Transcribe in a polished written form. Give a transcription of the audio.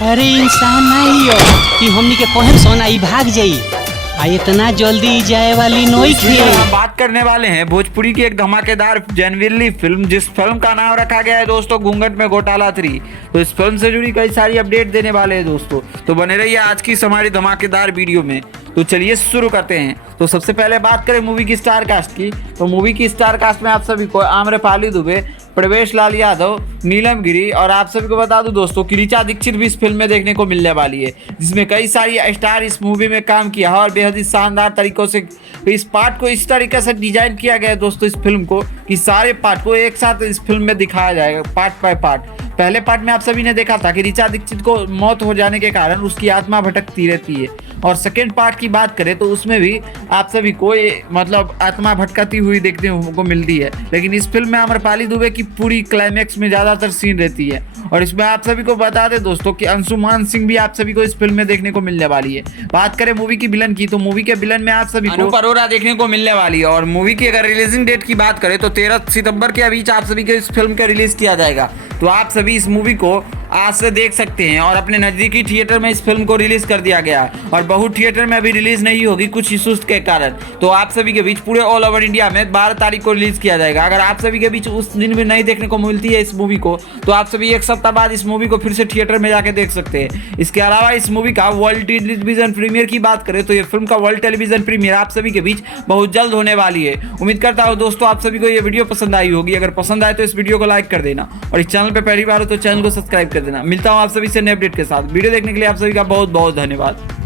अरे इंसान नहीं हो कि हमनी के कहम सोना ई भाग जाई आ इतना जल्दी जाए वाली नोई खे। हम बात करने वाले हैं भोजपुरी की एक धमाकेदार जेनविनली फिल्म, जिस फिल्म का नाम रखा गया है दोस्तों घूंघट में घोटाला 3। तो इस फिल्म से जुड़ी कई सारी अपडेट देने वाले हैं दोस्तों, तो बने रहिए आज की इस हमारी धमाकेदार वीडियो में। तो चलिए शुरू करते हैं। तो सबसे पहले बात करें मूवी की स्टार कास्ट की, तो मूवी की स्टार कास्ट में आप सभी को आम्रपाली दुबे, प्रवेश लाल यादव, नीलम गिरी और आप सभी को बता दूं दोस्तों कि ऋचा दीक्षित भी इस फिल्म में देखने को मिलने वाली है, जिसमें कई सारी स्टार इस मूवी में काम किया है और बेहद ही शानदार तरीकों से इस पार्ट को इस तरीके से डिजाइन किया गया है दोस्तों इस फिल्म को कि सारे पार्ट को एक साथ इस फिल्म में दिखाया जाएगा पार्ट बाय पार्ट। पहले पार्ट में आप सभी ने देखा था कि ऋचा दीक्षित को मौत हो जाने के कारण उसकी आत्मा भटकती रहती है, और सेकेंड पार्ट की बात करें तो उसमें भी आप सभी को मतलब आत्मा भटकती हुई देखने को मिलती है। लेकिन इस फिल्म में आम्रपाली दुबे की पूरी क्लाइमैक्स में ज़्यादातर सीन रहती है, और इसमें आप सभी को बता दें दोस्तों कि अंशुमान सिंह भी आप सभी को इस फिल्म में देखने को मिलने वाली है। बात करें मूवी की विलन की, तो मूवी के विलन में आप सभी को अनूप अरोरा देखने को मिलने वाली है, और मूवी की अगर रिलीजिंग डेट की बात करें तो 13 सितंबर के बीच आप सभी को इस फिल्म का रिलीज किया जाएगा। तो आप सभी इस मूवी को आज से देख सकते हैं, और अपने नज़दीकी थिएटर में इस फिल्म को रिलीज कर दिया गया है, और बहुत थिएटर में अभी रिलीज नहीं होगी कुछ इश्यूज के कारण। तो आप सभी के बीच पूरे ऑल ओवर इंडिया में 12 तारीख को रिलीज किया जाएगा। अगर आप सभी के बीच उस दिन भी नहीं देखने को मिलती है इस मूवी को, तो आप सभी एक सप्ताह बाद इस मूवी को फिर से थिएटर में जाके देख सकते हैं। इसके अलावा इस मूवी का वर्ल्ड टेलीविजन प्रीमियर की बात करें तो ये फिल्म का वर्ल्ड टेलीविजन प्रीमियर आप सभी के बीच बहुत जल्द होने वाली है। उम्मीद करता हूँ दोस्तों आप सभी को ये वीडियो पसंद आई होगी। अगर पसंद आए तो इस वीडियो को लाइक कर देना, और इस चैनल पर पहली बार हो तो चैनल को सब्सक्राइब कर देना। मिलता हूँ आप सभी से नए अपडेट के साथ। वीडियो देखने के लिए आप सभी का बहुत बहुत धन्यवाद।